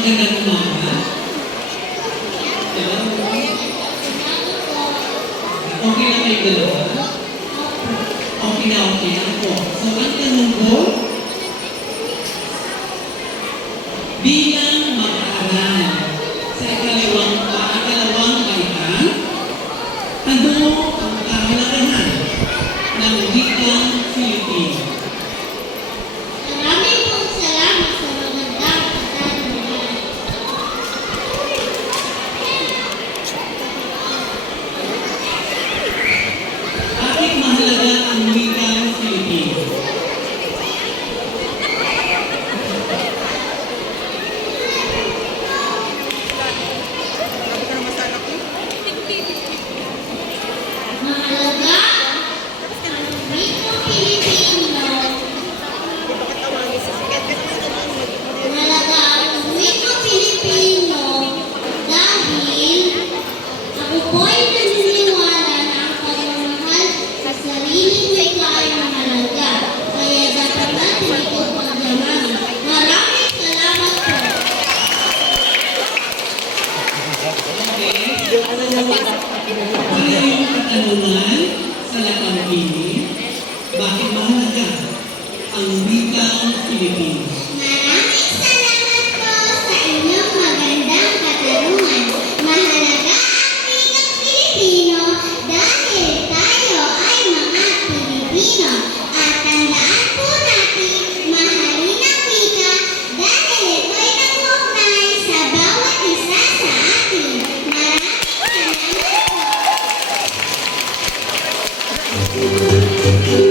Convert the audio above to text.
magandang umaga. Hello? Okay na kayo dalawa? Okay na po. So, ang tanong ko, bilang mag-aaral sa ikalawang baitang, ano ang kahalagahan ng wikang Filipino? Maraming pong salamat sa magandang katanungan. Bakit mahalaga ang wikang Filipino? Mahalaga ang wikang Pilipino. Mahalaga ang wikang Pilipino dahil ako po'y naniniwala na ang pagmamahal sa sariling wika ay mahalaga. Kaya dapat natin ito pagdamanin. Maraming salamat po. Ano yung katanungan sa Lapampini? Bakit mahalaga ang wikang Filipino? Maraming salamat po sa inyong magandang katanungan. Mahalaga ang wikang Pilipino dahil tayo ay mga Pilipino. At tandaan po natin, mahalin ang wika dahil ito'y nag-uugnay sa bawat isa sa atin. Maraming salamat po.